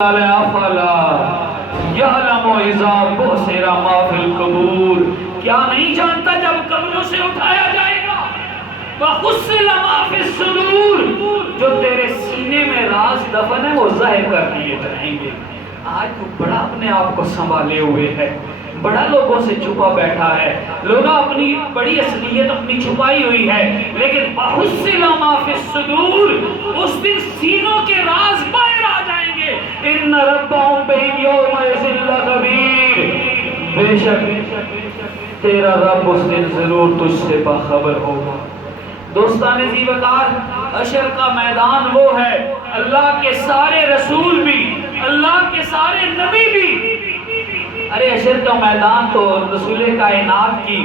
افلا یعلم اذا بعثر ما فی القبور، کیا نہیں جانتا جب قبروں سے اٹھایا جائے گا، وحصل ما فی الصدور، جو تیرے سینے میں راز دفن ہے وہ ظاہر کر دیے جائیں گے۔ آج تو بڑا اپنے آپ کو سنبھالے ہوئے ہے، بڑا لوگوں سے چھپا بیٹھا ہے، لوگ اپنی بڑی اصلیت اپنی چھپائی ہوئی ہے، لیکن وحصل ما فی الصدور، اس دن سینوں کے راز باہر آ جائیں گے۔ ان ربهم بهم یومئذ لخبیر، بے شک تیرا رب اس دن ضرور تجھ سے باخبر ہوگا۔ دوستان ذی وقار، حشر کا میدان وہ ہے، اللہ کے سارے رسول بھی، اللہ کے سارے نبی بھی، ارے حشر کا میدان تو رسول کائنات کی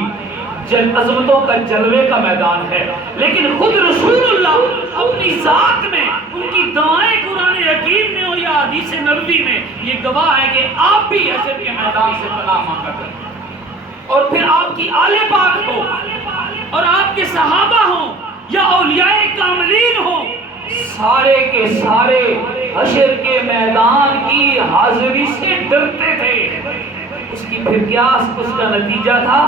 عظمتوں کا جلوے کا میدان ہے، لیکن خود رسول اللہ اپنی ذات میں، ان کی دعائیں قرآن حکیم میں ہو یا حدیث نبوی میں، یہ گواہ ہے کہ آپ بھی حشر کے میدان سے پناہ مانگا کریں، اور پھر آپ کی آل پاک ہو اور آپ کے صحابہ ہوں یا اولیاء کاملین ہوں، سارے کے سارے حشر کے میدان کی حاضری سے ڈرتے تھے۔ اس کی پھر کیا اس کا نتیجہ تھا؟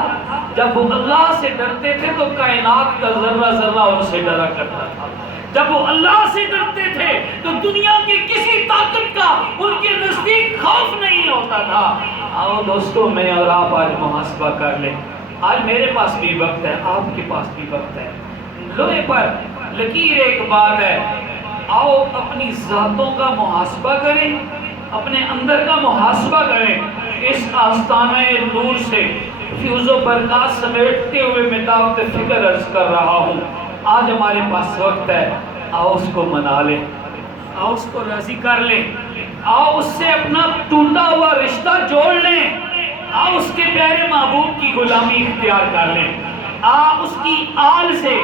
جب وہ اللہ سے ڈرتے تھے تو کائنات کا ذرہ ذرہ ان سے ڈرا کرتا تھا، جب وہ اللہ سے ڈرتے تھے تو دنیا کی کسی طاقت کا ان کے نزدیک خوف نہیں ہوتا تھا۔ آؤ دوستو، میں اور آپ آج محاسبہ کر لیں، آج میرے پاس بھی وقت ہے، آپ کے پاس بھی وقت ہے، لوہے پر لکیر ایک بات ہے، آؤ اپنی ذاتوں کا محاسبہ کریں، اپنے اندر کا محاسبہ کریں۔ اس آستانہ نور سے فیوز و برکات سمیٹتے ہوئے میں دعوت فکر عرض کر رہا ہوں، آج ہمارے پاس وقت ہے، آؤ اس کو منا لیں، آؤ اس کو راضی کر لیں، آؤ اس سے اپنا ٹوٹا ہوا رشتہ جوڑ لیں، آؤ اس کے پیارے محبوب کی غلامی اختیار کر لیں، آؤ اس کی آل سے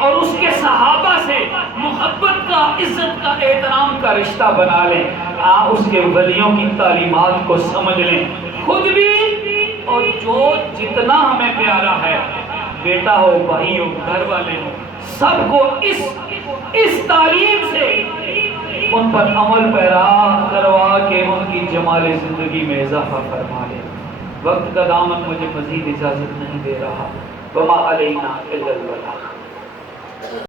اور اس کے صحابہ سے محبت کا، عزت کا، احترام کا رشتہ بنا لیں، آؤ اس کے ولیوں کی تعلیمات کو سمجھ لیں، خود بھی اور جو جتنا ہمیں پیارا ہے، بیٹا ہو، بھائی ہو، گھر والے ہو، سب کو اس تعلیم سے ان پر عمل پیرا کروا کے ان کی جمال زندگی میں اضافہ فرما لیں۔ وقت کا دامن مجھے مزید اجازت نہیں دے رہا، وما علینا الا البلاغ۔